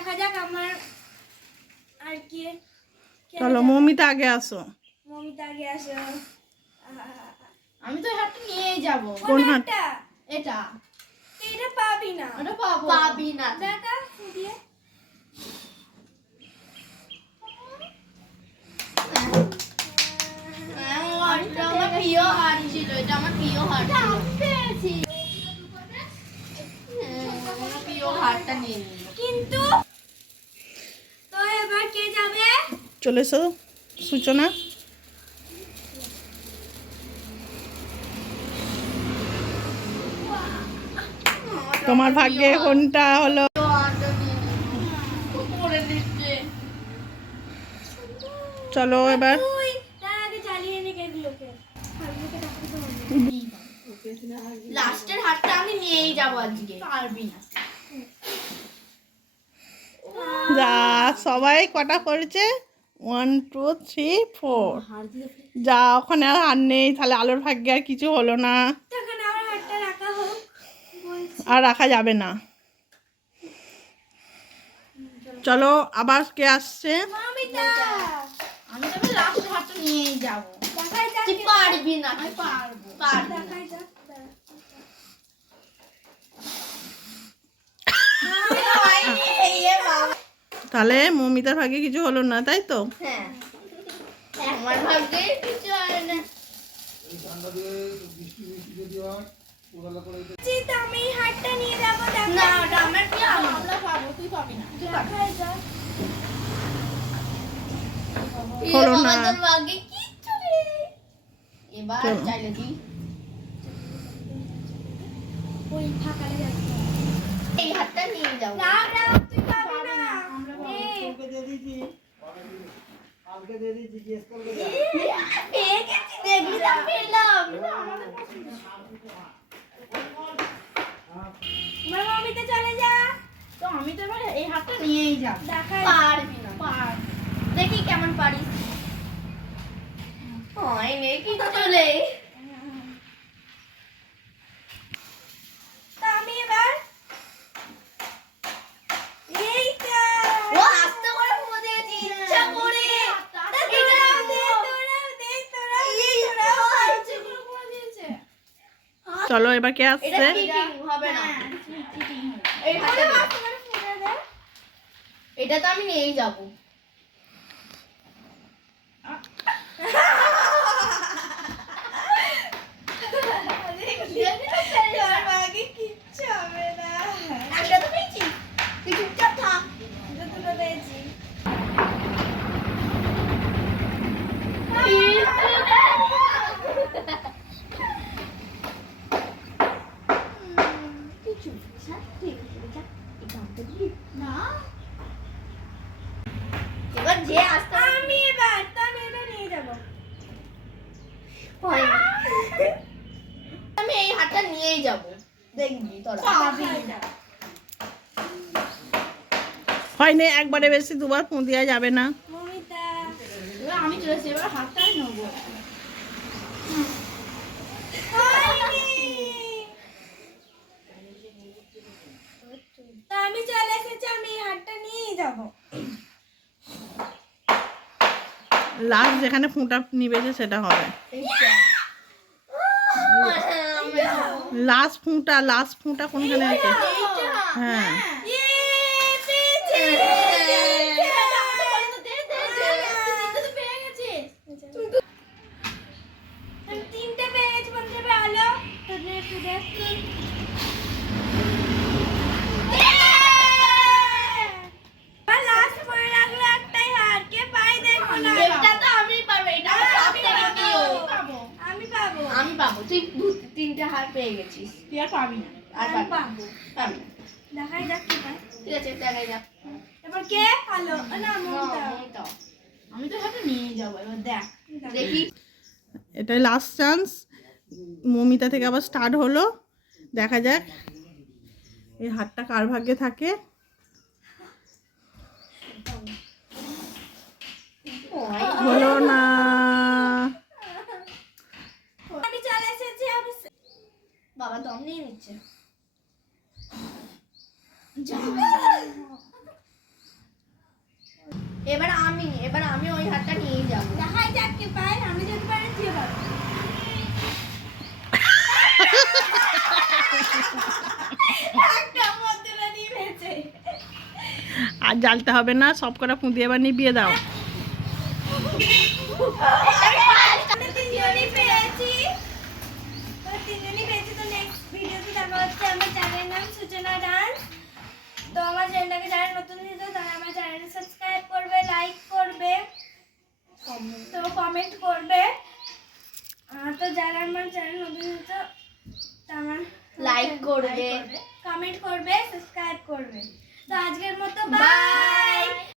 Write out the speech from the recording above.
দেখা যাক আমার আর কি চলো মমিতা আগে আসো। মমিতা আগে আসো। আমি তো হাতটা নিয়েই যাব। কোন হাতটা এটা। এটা পাবি না। ওটা পাবো। পাবি না। দাদা দিয়ে কিন্তু চলে এসো সূচনা। তোমার ভাগ্যে কোনটা হলো। চলো এবার। লাস্টের আমি নিয়েই যাব আজকে। পারবি না। যা সবাই কটা করেছে ওয়ান টু থ্রি ফোর যা ওখানে আর হার নেই তাহলে আলোর ভাগ্যে আর কিছু হলো না। তখন আমার হাতটা রাখা হোক বলছি। আর রাখা যাবে না। চলো আবার কে আসছে? আমি তবে যাব। পারবি না পারব পারবি না দেখাই যাক দাঁড়া। তাহলে মমিতার ভাগ্যে কিছু হলো না তাই তো? হ্যাঁ। আমার ভাগ্যে কিছু না। চিত আমি হাতটা নিয়ে যাব না আমার কি আমরা পাবো তুই পাবি না। তুই পাবি দেখাই যাক হলো না। আমাদের ভাগ্যে কিচ্ছু নেই। এবার চাইলে দি। ওই ফাঁকালে যাচ্ছে। এই হাতটা নিয়ে যাও তুই পাবি না আমরা পাবো। নে। পেয়ে গেছি দেখলি তো পেলাম আমার মমিতা চলে যা। তো আমি তো এবার এই হাতটা নিয়েই যাব। দেখাই। পারবি না। পার। দেখি কেমন পারিস। হয় নেই নেই তা আমি এবার এই তো ও আস্তে করে ফু দিয়েছি ইচ্ছা করে তোরাও দে তোরাও দে তোরাও দে তোরাও দে। চলো এবার কে এটা আসছে চিটিং হবে না চিটিং হবে এই হাতটা ওরে দে। বাবা, তোমার ফোনে দে। এটা তো আমি নিয়েই যাব তোর বাগে কিচ্ছু হবে না। একটা তো পেয়েছি তুই চুপচাপ থাক এটা দুটো পেয়েছি। না এবার যে আসতে আমি এবার তার নিয়ে যাব। আমি এই হাতটা নিয়েই যাব। দেখবি তোরা। না একবারে বেশি দুবার ফোন দেওয়া যাবে না। আমি চলেছি এবার হাতটাই নেব হয়নি। তা আমি চলে এসেছি আমি এই হাতটা নিয়েই যাব লাস্ট যেখানে ফুঁটা নিবেছে সেটা হবে। লাস্ট ফুঁটা লাস্ট ফুঁটা কোনখানে আছে? হ্যাঁ ইয়ে, পেয়েছি। আমি তিনটে পেয়ে গেছি বলতে হবে আলো তোদের একটু দেখ আর লাস্ট পরে রাখল একটাই হার কে পাই দেখো না এটা তো আমি পারব এটা আমার সব থেকে প্রিয় পাবো আমি পাবো আমি পাবো তুই দু- তিনটে হার পেয়ে গেছিস। তুই আর পাবি না। আর পাবি। পাবো। না। দেখাই যাক কি হয়। ঠিক আছে দেখাই যাক। এবার কে ভালো? না মমতা। আমি তো নিয়ে যাব এবার দেখ। দেখি। এটাই লাস্ট চান্স মমিতা থেকে আবার স্টার্ট হলো। দেখা যাক। এই হাতটা কার ভাগ্যে থাকে? হচ্ছে এবার আমি এবার আমি ওই হাতটা নিয়ে যাব আর জ্বালতে হবে না সব কটা পুঁদিয়ে আবার নিবিয়ে দাও। চ্যানেলটাকে যারা নতুন দিত তারা আমার চ্যানেল সাবস্ক্রাইব করবে লাইক করবে তো কমেন্ট করবে। তো যারা আমার চ্যানেল নতুন দিত আমার লাইক করবে। কমেন্ট করবে সাবস্ক্রাইব করবে তো আজকের মতো বাই